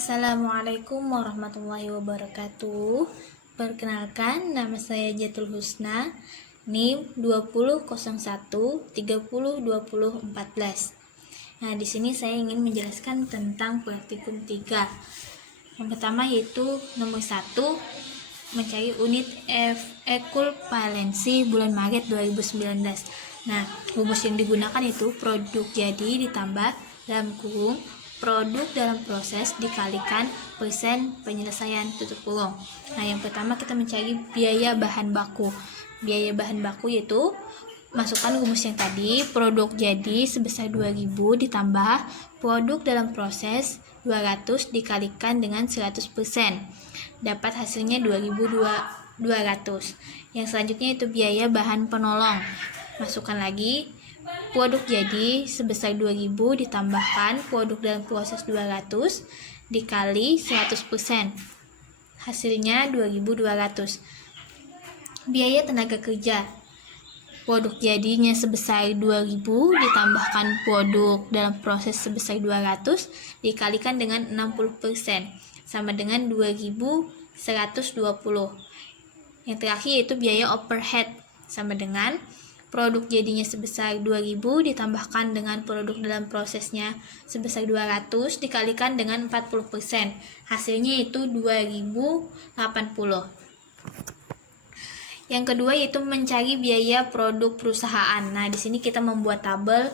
Assalamualaikum warahmatullahi wabarakatuh. Perkenalkan, nama saya Jatul Husna, NIM 2001302014. Nah, di sini saya ingin menjelaskan tentang praktikum 3. Yang pertama yaitu nomor 1, mencari unit ekuivalensi bulan Maret 2019. Nah, rumus yang digunakan itu produk jadi ditambah dalam kurung produk dalam proses dikalikan persen penyelesaian tutup kurung. Nah, yang pertama kita mencari biaya bahan baku. Biaya bahan baku yaitu masukkan rumus yang tadi, produk jadi sebesar 2000 ditambah produk dalam proses 200 dikalikan dengan 100%. Dapat hasilnya 2200. Yang selanjutnya itu biaya bahan penolong. Masukkan lagi produk jadi sebesar 2000 ditambahkan produk dalam proses 200 dikali 100%. Hasilnya 2200. Biaya tenaga kerja. Produk jadinya sebesar 2000 ditambahkan produk dalam proses sebesar 200 dikalikan dengan 60% sama dengan 2120. Yang terakhir yaitu biaya overhead sama dengan produk jadinya sebesar 2000 ditambahkan dengan produk dalam prosesnya sebesar 200 dikalikan dengan 40%. Hasilnya itu 2080. Yang kedua yaitu mencari biaya produk perusahaan. Nah, di sini kita membuat tabel,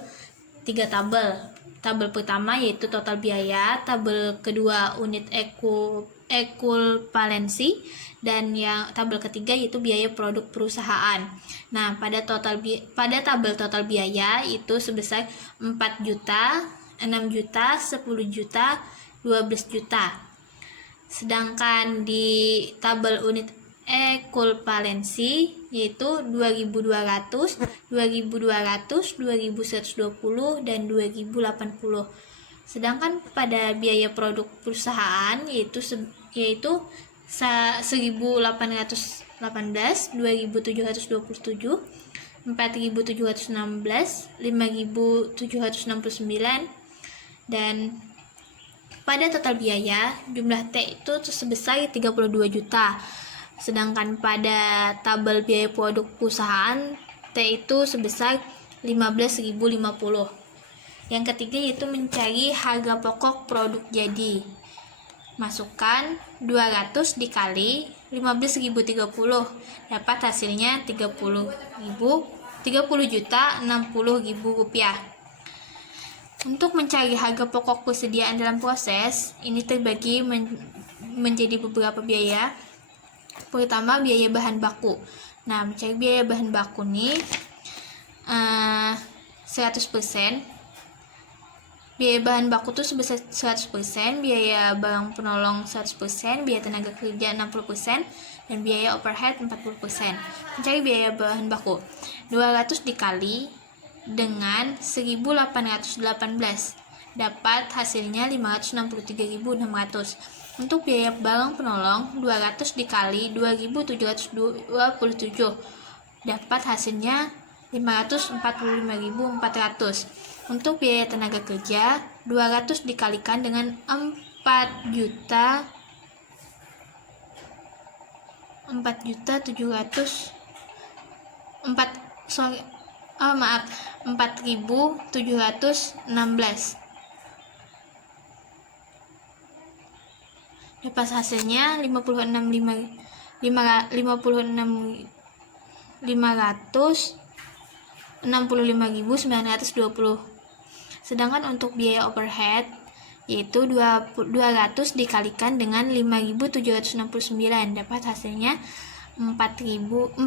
3 tabel. Tabel pertama yaitu total biaya, tabel kedua unit ekuivalensi, dan yang tabel ketiga yaitu biaya produk perusahaan. Nah, pada tabel total biaya itu sebesar 4 juta, 6 juta, 10 juta, 12 juta. Sedangkan di tabel unit ekuivalensi yaitu 2200, 2200, 2120 dan 2080. Sedangkan pada biaya produk perusahaan yaitu 1818, 2727, 4716, 5769, dan pada total biaya jumlah T itu sebesar 32 juta. Sedangkan pada tabel biaya produk perusahaan T itu sebesar 15.050. Yang ketiga yaitu mencari harga pokok produk jadi. Masukkan 200 dikali 15.030, dapat hasilnya 30 juta 60.000 rupiah. Untuk mencari harga pokok persediaan dalam proses, ini terbagi menjadi beberapa biaya. Pertama, biaya bahan baku. Nah, mencari biaya bahan baku nih 100%. Biaya bahan baku itu sebesar 100%, biaya barang penolong 100%, biaya tenaga kerja 60%, dan biaya overhead 40%. Mencari biaya bahan baku. 200 dikali dengan 1818, dapat hasilnya 563.600. Untuk biaya barang penolong 200 dikali 2727, dapat hasilnya 545.400. Untuk biaya tenaga kerja 200 dikalikan dengan 4.700, 4.716, dapat hasilnya 565.920. Sedangkan untuk biaya overhead yaitu 200 dikalikan dengan 5.769, dapat hasilnya 461.520.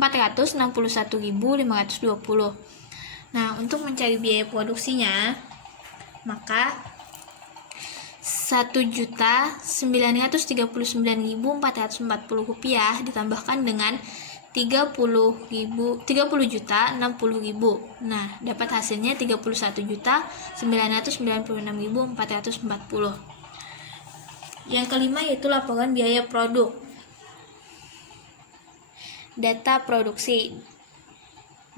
Nah, untuk mencari biaya produksinya maka 1.939.440 rupiah ditambahkan dengan 30.060.000. Nah, dapat hasilnya 31.996.440. Yang kelima yaitu laporan biaya produk. Data produksi.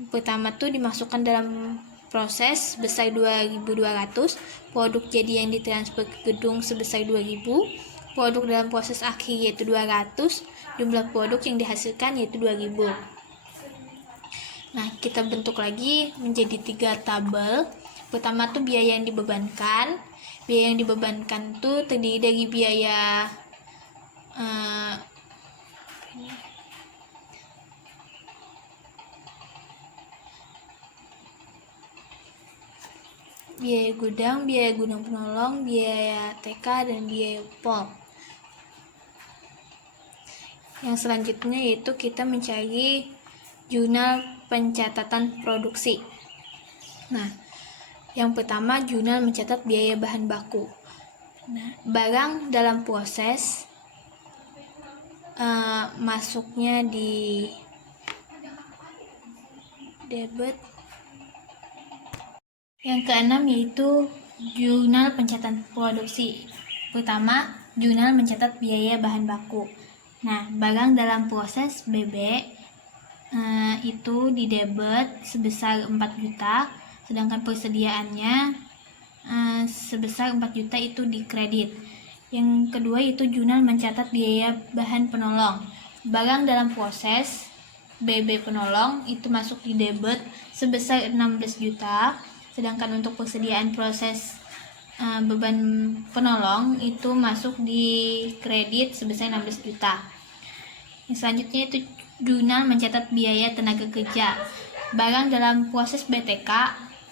Pertama tuh dimasukkan dalam proses sebesar 2.200, produk jadi yang ditransfer ke gedung sebesar 2.000, produk dalam proses akhir yaitu 200, jumlah produk yang dihasilkan yaitu 2.000. Nah, kita bentuk lagi menjadi 3 tabel. Pertama tuh biaya yang dibebankan. Biaya yang dibebankan tuh terdiri dari biaya biaya gudang penolong, biaya TK, dan biaya POL. Yang selanjutnya yaitu kita mencari jurnal pencatatan produksi. Nah, yang pertama jurnal mencatat biaya bahan baku. Nah, barang dalam proses masuknya di debit. Yang keenam yaitu jurnal pencatatan produksi. Pertama, jurnal mencatat biaya bahan baku. Nah, barang dalam proses BB itu di debit sebesar 4 juta, sedangkan persediaannya sebesar 4 juta itu di kredit. Yang kedua yaitu jurnal mencatat biaya bahan penolong. Barang dalam proses BB penolong itu masuk di debit sebesar 16 juta, sedangkan untuk persediaan proses beban penolong itu masuk di kredit sebesar 16 juta. Yang selanjutnya itu jurnal mencatat biaya tenaga kerja. Barang dalam proses BTK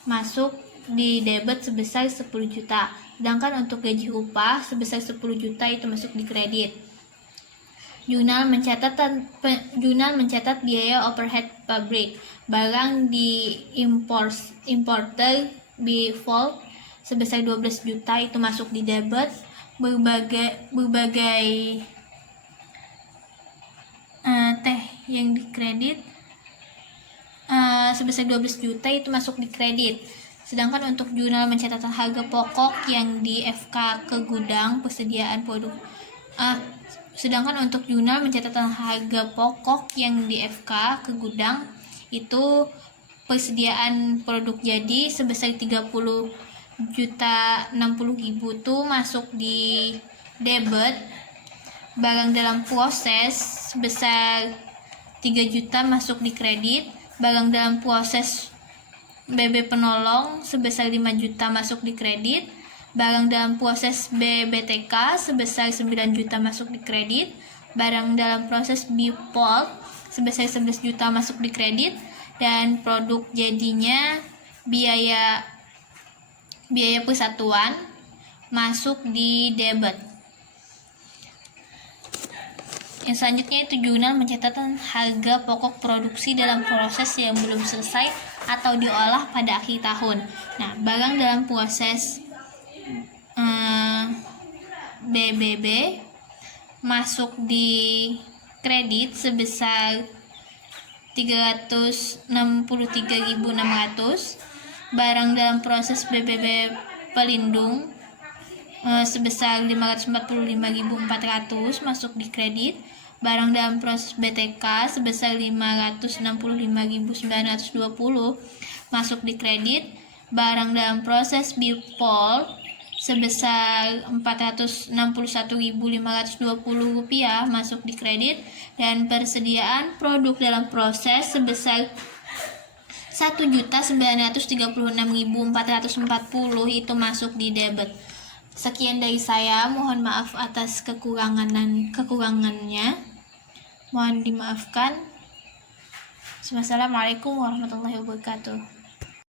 masuk di debit sebesar 10 juta, sedangkan untuk gaji upah sebesar 10 juta itu masuk di kredit. Jurnal mencatat biaya overhead pabrik. Barang di importer default sebesar 12 juta itu masuk di debit. Berbagai teh yang di kredit sebesar 12 juta itu masuk di kredit. Sedangkan untuk jurnal pencatatan harga pokok yang di FK ke gudang persediaan produk sedangkan untuk jurnal pencatatan harga pokok yang di FK ke gudang itu persediaan produk jadi sebesar 30.060.000 tuh masuk di debit. Barang dalam proses sebesar 3 juta masuk di kredit. Barang dalam proses BB penolong sebesar 5 juta masuk di kredit. Barang dalam proses BBTK sebesar 9 juta masuk di kredit. Barang dalam proses BPOL sebesar 11 juta masuk di kredit. Dan produk jadinya biaya persatuan masuk di debit. Yang selanjutnya itu jurnal pencatatan harga pokok produksi dalam proses yang belum selesai atau diolah pada akhir tahun. Nah, barang dalam proses BBB masuk di kredit sebesar 363.600. Barang dalam proses BBB pelindung sebesar 545.400 masuk di kredit. Barang dalam proses BTK sebesar 565.920 masuk di kredit. Barang dalam proses BPOL sebesar 461.520 rupiah masuk di kredit. Dan persediaan produk dalam proses sebesar 1.936.440 itu masuk di debit. Sekian dari saya, mohon maaf atas kekurangannya. Mohon dimaafkan. Wassalamualaikum warahmatullahi wabarakatuh.